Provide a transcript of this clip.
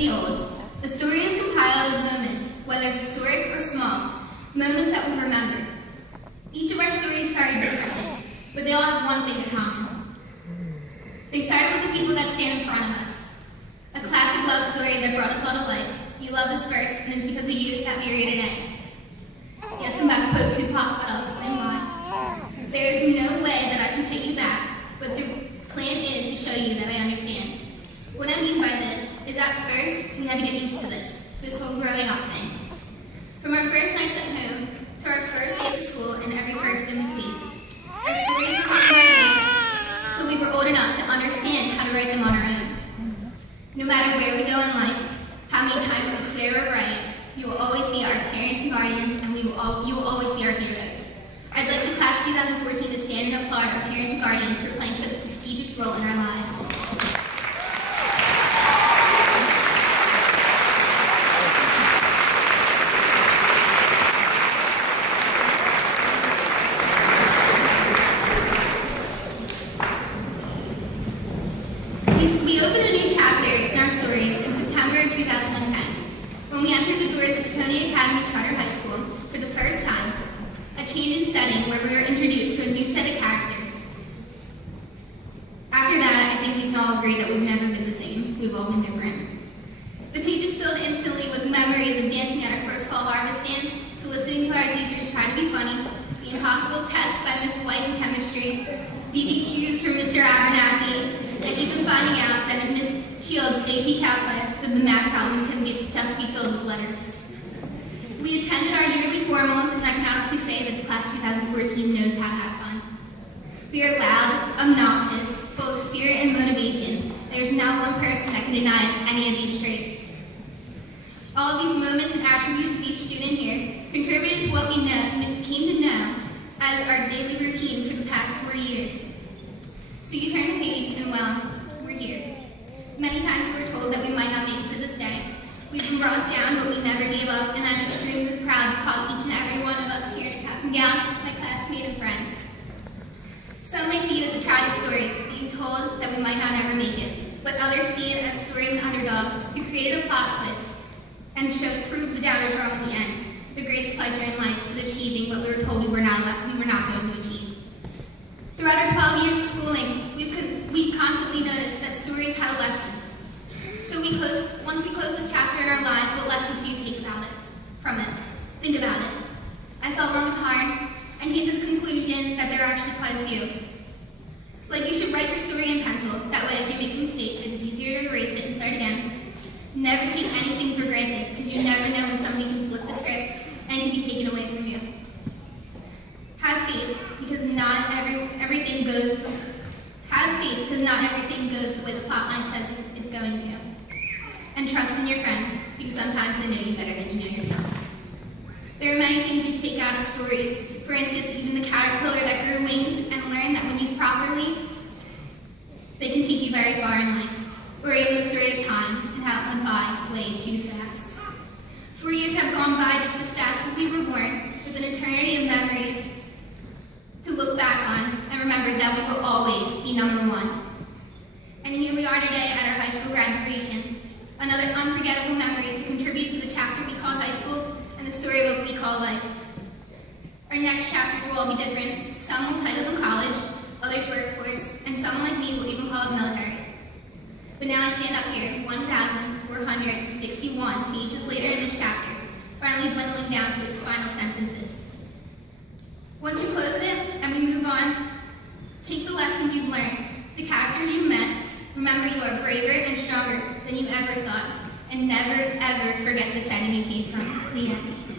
the old. A story is compiled of moments, whether historic or small, moments that we remember. Each of our stories started differently, but they all have one thing in common. They started with the people that stand in front of us. A classic love story that brought us all to life. You love us first, and it's because of you that we are here today. Yes, I'm about to quote Tupac, but I'll explain why. There is no way that I can pay you back, but the plan is to show you that I understand. What I mean by this is that first, we had to get used to this whole growing up thing. From our first nights at home, to our first days of school, and every first in between. Our stories were written so we were old enough to understand how to write them on our own. No matter where we go in life, how many times we swear or write, you will always be our parents and guardians, and you will always be our heroes. I'd like the class 2014 to stand and applaud our parents and guardians for playing such a prestigious role in our lives. We opened a new chapter in our stories in September of 2010, when we entered the doors of Tacony Academy Charter High School for the first time, a change in setting where we were introduced to a new set of characters. After that, I think we can all agree that we've never been the same. We've all been different. The pages filled instantly with memories of dancing at our first fall harvest dance, to listening to our teachers try to be funny, the impossible tests by Miss White in chemistry, DBQs from Mr. Abernathy, and even finding out that in Miss Shields' AP calculus that the math problems can just be filled with letters. We attended our yearly formals, and I can honestly say that the class 2014 knows how to have fun. We are loud, obnoxious, full of spirit and motivation. There is not one person that can deny us any of these traits. All of these moments and attributes of each student here contributed to what we came to know as our daily routine for the past 4 years. So you turn the page, and well, we're here. Many times we were told that we might not make it to this day. We've been brought down, but we never gave up, and I'm extremely proud to call each and every one of us here to cap and gown, my classmate and friend. Some may see it as a tragic story, being told that we might not ever make it, but others see it as a story of an underdog who created a plot twist and proved the doubters wrong at the end. The greatest pleasure in life is achieving what we were told we were not going to achieve. Throughout our 12 years of schooling, we've constantly noticed that stories had a lesson. So once we close this chapter in our lives, what lessons do you take from it? Think about it. I thought long and hard and came to the conclusion that there are actually quite a few. Like, you should write your story in pencil. That way, if you make a mistake, it's easier to erase it and start again. Never take anything for granted, because you never know when somebody can flip the script and it can be taken away from you. Have faith, because not everything goes the way the plotline says it's going to. And trust in your friends, because sometimes they know you better than you know yourself. There are many things you can take out of stories. For instance, even the caterpillar that grew wings and learned that when used properly, they can take you very far in life. Or even the story of time and how it went by way too fast. 4 years have gone by just as fast as we were born, with an eternity of memories to look back on and remember that we will always be number one. And here we are today at our high school graduation. Another unforgettable memory to contribute to the chapter we call high school and the story of what we call life. Our next chapters will all be different. Some will title them college, others workforce, and someone like me will even call it military. But now I stand up here, 1,461 pages later in this chapter, finally dwindling down to its final sentences. Once you close it and we move on, take the lessons you've learned, the characters you've met, remember you are braver and stronger than you ever thought, and never ever forget the setting you came from. The end.